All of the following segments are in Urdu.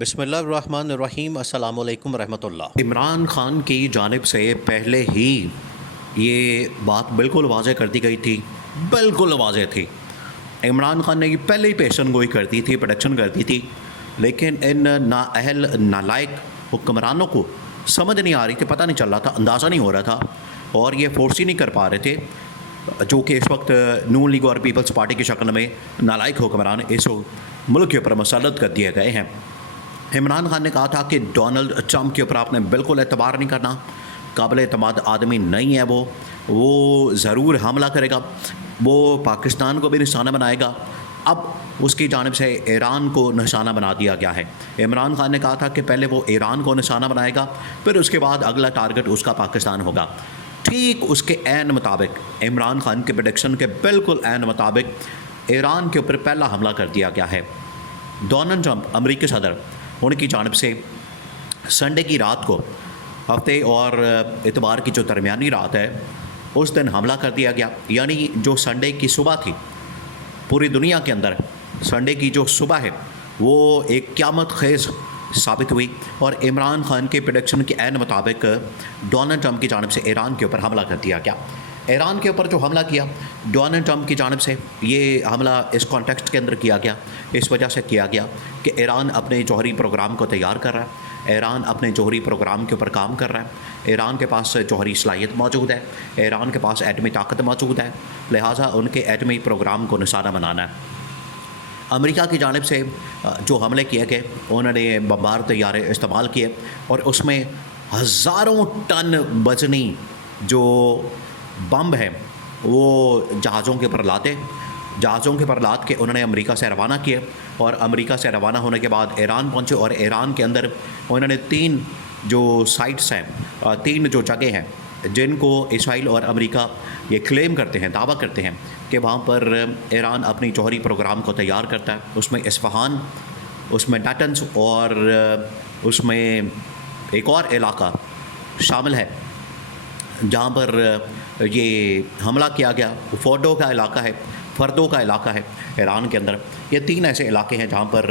بسم اللہ الرحمن الرحیم، السلام علیکم ورحمۃ اللہ۔ عمران خان کی جانب سے پہلے ہی یہ بات بالکل واضح کر دی گئی تھی، بالکل واضح تھی۔ عمران خان نے یہ پہلے ہی پیشن گوئی کر دی تھی، پروڈکشن کر دی تھی، لیکن ان نااہل نالائق حکمرانوں کو سمجھ نہیں آ رہی تھی، پتہ نہیں چل رہا تھا، اندازہ نہیں ہو رہا تھا، اور یہ فورس ہی نہیں کر پا رہے تھے، جو کہ اس وقت نون لیگ اور پیپلز پارٹی کی شکل میں نالائق حکمران اس ملک کے اوپر مسلط کر دیے گئے ہیں۔ عمران خان نے کہا تھا کہ ڈونلڈ ٹرمپ کے اوپر آپ نے بالکل اعتبار نہیں کرنا، قابل اعتماد آدمی نہیں ہے وہ ضرور حملہ کرے گا، وہ پاکستان کو بھی نشانہ بنائے گا۔ اب اس کی جانب سے ایران کو نشانہ بنا دیا گیا ہے۔ عمران خان نے کہا تھا کہ پہلے وہ ایران کو نشانہ بنائے گا، پھر اس کے بعد اگلا ٹارگٹ اس کا پاکستان ہوگا۔ ٹھیک اس کے عین مطابق، عمران خان کے پریڈکشن کے بالکل عین مطابق ایران کے اوپر پہلا حملہ کر دیا گیا ہے۔ ڈونلڈ ٹرمپ امریکی صدر، ان کی جانب سے سنڈے کی رات کو، ہفتے اور اتوار کی جو درمیانی رات ہے، اس دن حملہ کر دیا گیا۔ یعنی جو سنڈے کی صبح تھی، پوری دنیا کے اندر سنڈے کی جو صبح ہے وہ ایک قیامت خیز ثابت ہوئی، اور عمران خان کے پریڈکشن کے عین مطابق ڈونلڈ ٹرمپ کی جانب سے ایران کے اوپر حملہ کر دیا گیا۔ ایران کے اوپر جو حملہ کیا ڈونلڈ ٹرمپ کی جانب سے، یہ حملہ اس کانٹیکسٹ کے اندر کیا گیا، اس وجہ سے کیا گیا کہ ایران اپنے جوہری پروگرام کو تیار کر رہا ہے، ایران اپنے جوہری پروگرام کے اوپر کام کر رہا ہے، ایران کے پاس جوہری صلاحیت موجود ہے، ایران کے پاس ایٹمی طاقت موجود ہے، لہٰذا ان کے ایٹمی پروگرام کو نشانہ بنانا ہے۔ امریکہ کی جانب سے جو حملے کیے گئے، انہوں نے بمبار طیارے استعمال کیے، اور اس میں ہزاروں ٹن وزنی جو بم ہے وہ جہازوں کے اوپر لاد کے انہوں نے امریکہ سے روانہ کیے، اور امریکہ سے روانہ ہونے کے بعد ایران پہنچے، اور ایران کے اندر انہوں نے 3 جو سائٹس ہیں، 3 جو جگہ ہیں جن کو اسرائیل اور امریکہ یہ کلیم کرتے ہیں، دعویٰ کرتے ہیں کہ وہاں پر ایران اپنی جوہری پروگرام کو تیار کرتا ہے۔ اس میں اصفہان، اس میں نٹنز، اور اس میں ایک اور علاقہ شامل ہے جہاں پر یہ حملہ کیا گیا، فردو کا علاقہ ہے ایران کے اندر۔ یہ 3 ایسے علاقے ہیں جہاں پر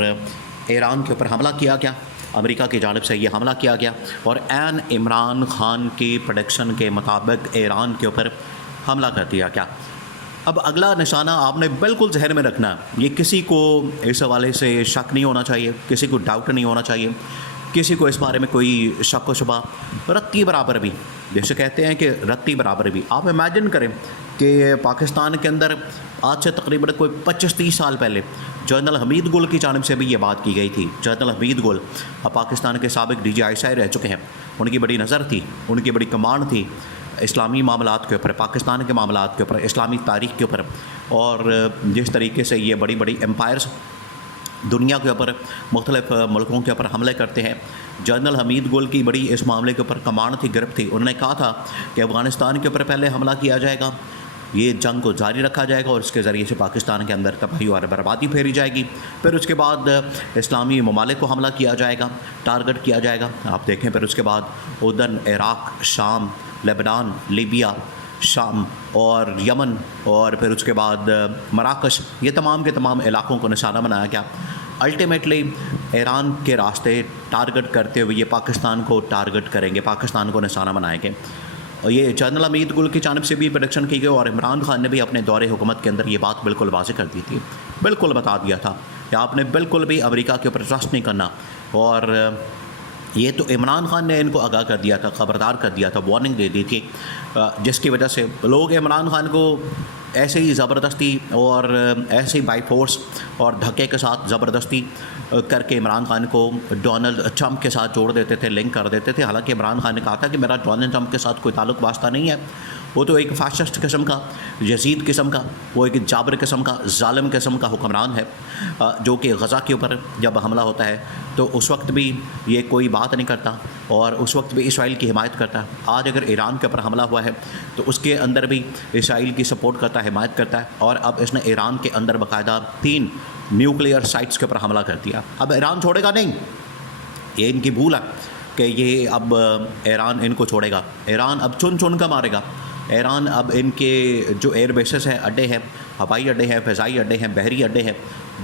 ایران کے اوپر حملہ کیا گیا، امریکہ کی جانب سے یہ حملہ کیا گیا، اور عین عمران خان کی پریڈکشن کے مطابق ایران کے اوپر حملہ کر دیا گیا۔ اب اگلا نشانہ آپ نے بالکل ذہن میں رکھنا ہے، یہ کسی کو اس حوالے سے شک نہیں ہونا چاہیے، کسی کو ڈاؤٹ نہیں ہونا چاہیے، کسی کو اس بارے میں کوئی شک و شبہ، رتی برابر بھی، جیسے کہتے ہیں کہ رتی برابر بھی۔ آپ امیجن کریں کہ پاکستان کے اندر آج سے تقریباً کوئی 25-30 سال پہلے جنرل حمید گل کی جانب سے بھی یہ بات کی گئی تھی۔ جنرل حمید گل اب پاکستان کے سابق DGI رہ چکے ہیں، ان کی بڑی نظر تھی، ان کی بڑی کمانڈ تھی اسلامی معاملات کے اوپر، پاکستان کے معاملات کے اوپر، اسلامی تاریخ کے اوپر، اور جس طریقے سے یہ بڑی بڑی امپائرز دنیا کے اوپر، مختلف ملکوں کے اوپر حملے کرتے ہیں۔ جنرل حمید گل کی بڑی اس معاملے کے اوپر کمانڈ تھی، گرفت تھی۔ انہوں نے کہا تھا کہ افغانستان کے اوپر پہلے حملہ کیا جائے گا، یہ جنگ کو جاری رکھا جائے گا، اور اس کے ذریعے سے پاکستان کے اندر تباہی اور بربادی پھیری جائے گی، پھر اس کے بعد اسلامی ممالک کو حملہ کیا جائے گا، ٹارگٹ کیا جائے گا۔ آپ دیکھیں پھر اس کے بعد اردن، عراق، شام، لبنان، لیبیا، شام اور یمن، اور پھر اس کے بعد مراکش، یہ تمام کے تمام علاقوں کو نشانہ بنایا گیا۔ الٹیمیٹلی ایران کے راستے ٹارگٹ کرتے ہوئے یہ پاکستان کو ٹارگٹ کریں گے، پاکستان کو نشانہ بنائیں گے۔ اور یہ جنرل حمید گل کی جانب سے بھی پریڈکشن کی گئی، اور عمران خان نے بھی اپنے دور حکومت کے اندر یہ بات بالکل واضح کر دی تھی، بالکل بتا دیا تھا کہ آپ نے بالکل بھی امریکہ کے اوپر ٹرسٹ نہیں کرنا۔ اور یہ تو عمران خان نے ان کو آگاہ کر دیا تھا، خبردار کر دیا تھا، وارننگ دے دی تھی، جس کی وجہ سے لوگ عمران خان کو ایسے ہی زبردستی اور ایسے ہی بائی فورس اور دھکے کے ساتھ زبردستی کر کے عمران خان کو ڈونلڈ ٹرمپ کے ساتھ جوڑ دیتے تھے، لنک کر دیتے تھے۔ حالانکہ عمران خان نے کہا تھا کہ میرا ڈونلڈ ٹرمپ کے ساتھ کوئی تعلق واسطہ نہیں ہے، وہ تو ایک فاشسٹ قسم کا، یزید قسم کا، وہ ایک جابر قسم کا، ظالم قسم کا حکمران ہے، جو کہ غزہ کے اوپر جب حملہ ہوتا ہے تو اس وقت بھی یہ کوئی بات نہیں کرتا، اور اس وقت بھی اسرائیل کی حمایت کرتا ہے۔ آج اگر ایران کے اوپر حملہ ہوا ہے تو اس کے اندر بھی اسرائیل کی سپورٹ کرتا ہے، حمایت کرتا ہے، اور اب اس نے ایران کے اندر باقاعدہ 3 نیوکلیئر سائٹس کے اوپر حملہ کر دیا۔ اب ایران چھوڑے گا نہیں، یہ ان کی بھول ہے کہ یہ اب ایران ان کو چھوڑے گا۔ ایران اب چن کر مارے گا، ایران اب ان کے جو ایئر بیسز ہیں، اڈے ہیں، ہوائی اڈے ہیں، فضائی اڈے ہیں، بحری اڈے ہیں،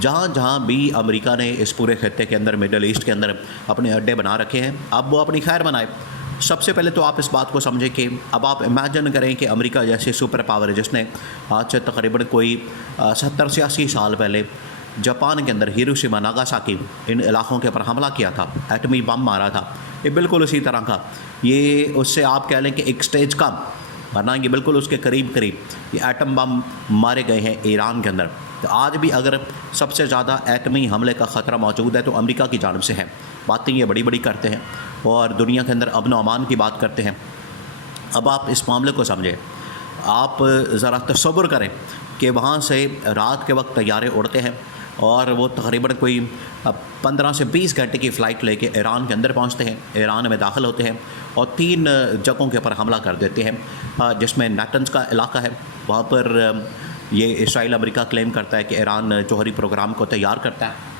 جہاں جہاں بھی امریکہ نے اس پورے خطے کے اندر، مڈل ایسٹ کے اندر اپنے اڈے بنا رکھے ہیں، اب وہ اپنی خیر بنائے۔ سب سے پہلے تو آپ اس بات کو سمجھیں کہ اب آپ امیجن کریں کہ امریکہ جیسے سپر پاور ہے، جس نے آج سے تقریباً کوئی 70 سے 80 سال پہلے جاپان کے اندر ہیروشیما ناگاساکی ان علاقوں کے اوپر حملہ کیا تھا، ایٹمی بم مارا تھا، یہ بالکل اسی طرح کا، یہ اس سے آپ کہہ لیں کہ ایک سٹیج کم، ورنہ یہ بالکل اس کے قریب یہ ایٹم بم مارے گئے ہیں ایران کے اندر۔ تو آج بھی اگر سب سے زیادہ ایٹمی حملے کا خطرہ موجود ہے تو امریکہ کی جانب سے ہے۔ باتیں یہ بڑی بڑی کرتے ہیں اور دنیا کے اندر امن و امان کی بات کرتے ہیں۔ اب آپ اس معاملے کو سمجھیں، آپ ذرا تصور کریں کہ وہاں سے رات کے وقت طیارے اڑتے ہیں اور وہ تقریباً کوئی 15 سے 20 گھنٹے کی فلائٹ لے کے ایران کے اندر پہنچتے ہیں، ایران میں داخل ہوتے ہیں اور 3 جگہوں کے اوپر حملہ کر دیتے ہیں، جس میں نیٹنز کا علاقہ ہے، وہاں پر یہ اسرائیل امریکہ کلیم کرتا ہے کہ ایران جوہری پروگرام کو تیار کرتا ہے۔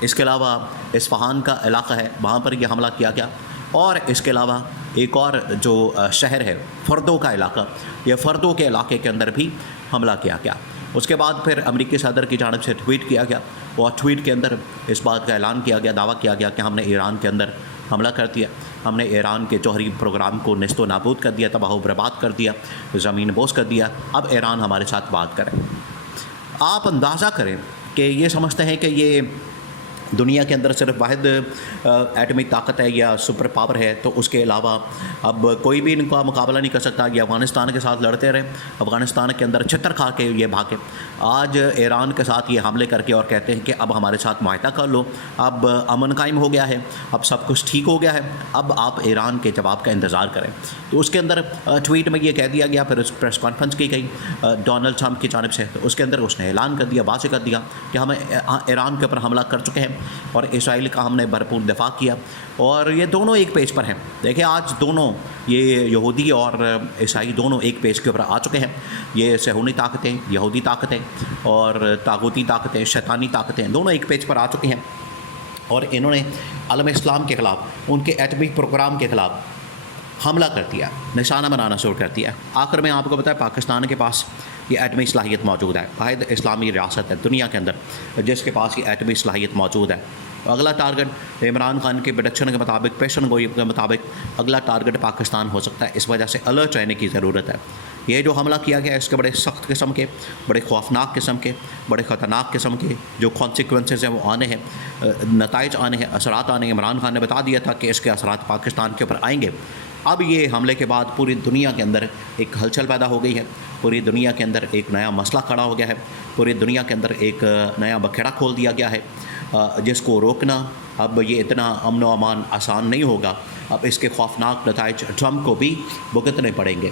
اس کے علاوہ اصفہان کا علاقہ ہے، وہاں پر یہ حملہ کیا گیا، اور اس کے علاوہ ایک اور جو شہر ہے فردو کا علاقہ، یہ فردو کے علاقے کے اندر بھی حملہ کیا گیا۔ اس کے بعد پھر امریکی صدر کی جانب سے ٹویٹ کیا گیا اور ٹویٹ کے اندر اس بات کا اعلان کیا گیا، دعویٰ کیا گیا کہ ہم نے ایران کے اندر حملہ کر دیا، ہم نے ایران کے جوہری پروگرام کو نیست و نابود کر دیا، تباہ و برباد کر دیا، زمین بوس کر دیا، اب ایران ہمارے ساتھ بات کرے۔ آپ اندازہ کریں کہ یہ سمجھتے ہیں کہ یہ دنیا کے اندر صرف واحد ایٹمی طاقت ہے یا سپر پاور ہے، تو اس کے علاوہ اب کوئی بھی ان کا مقابلہ نہیں کر سکتا۔ یہ افغانستان کے ساتھ لڑتے رہے، افغانستان کے اندر چھتر کھا کے یہ بھاگے، آج ایران کے ساتھ یہ حملے کر کے اور کہتے ہیں کہ اب ہمارے ساتھ معاہدہ کر لو، اب امن قائم ہو گیا ہے، اب سب کچھ ٹھیک ہو گیا ہے، اب آپ ایران کے جواب کا انتظار کریں۔ تو اس کے اندر ٹویٹ میں یہ کہہ دیا گیا، پھر اس پریس کانفرنس کی گئی ڈونلڈ ٹرمپ کی جانب سے، تو اس کے اندر اس نے اعلان کر دیا، واضح کر دیا کہ ہم ایران کے اوپر حملہ کر چکے ہیں اور اسرائیل کا ہم نے بھرپور دفاع کیا، اور یہ دونوں ایک پیج پر ہیں۔ دیکھیں آج دونوں، یہ یہودی اور عیسائی دونوں ایک پیج کے اوپر آ چکے ہیں، یہ صہیونی طاقتیں، یہودی طاقتیں اور طاغوتی طاقتیں، شیطانی طاقتیں، دونوں ایک پیج پر آ چکی ہیں، اور انہوں نے عالم اسلام کے خلاف، ان کے ایٹمی پروگرام کے خلاف حملہ کر دیا، نشانہ بنانا شروع کر دیا۔ آخر میں آپ کو پتہ ہے پاکستان کے پاس یہ ایٹمی صلاحیت موجود ہے، واحد اسلامی ریاست ہے دنیا کے اندر جس کے پاس یہ ایٹمی صلاحیت موجود ہے۔ اگلا ٹارگٹ عمران خان کے پریڈکشن کے مطابق، پیشن گوئی کے مطابق اگلا ٹارگٹ پاکستان ہو سکتا ہے، اس وجہ سے الرٹ رہنے کی ضرورت ہے۔ یہ جو حملہ کیا گیا ہے اس کے بڑے سخت قسم کے، بڑے خوفناک قسم کے، بڑے خطرناک قسم کے جو کانسیکوینسز ہیں وہ آنے ہیں، نتائج آنے ہیں، اثرات آنے ہیں۔ عمران خان نے بتا دیا تھا کہ اس کے اثرات پاکستان کے اوپر آئیں گے۔ اب یہ حملے کے بعد پوری دنیا کے اندر ایک ہلچل پیدا ہو گئی ہے، پوری دنیا کے اندر ایک نیا مسئلہ کھڑا ہو گیا ہے، پوری دنیا کے اندر ایک نیا بکھیڑا کھول دیا گیا ہے، جس کو روکنا اب یہ اتنا امن و امان آسان نہیں ہوگا، اب اس کے خوفناک نتائج ٹرمپ کو بھی بھگتنے پڑیں گے۔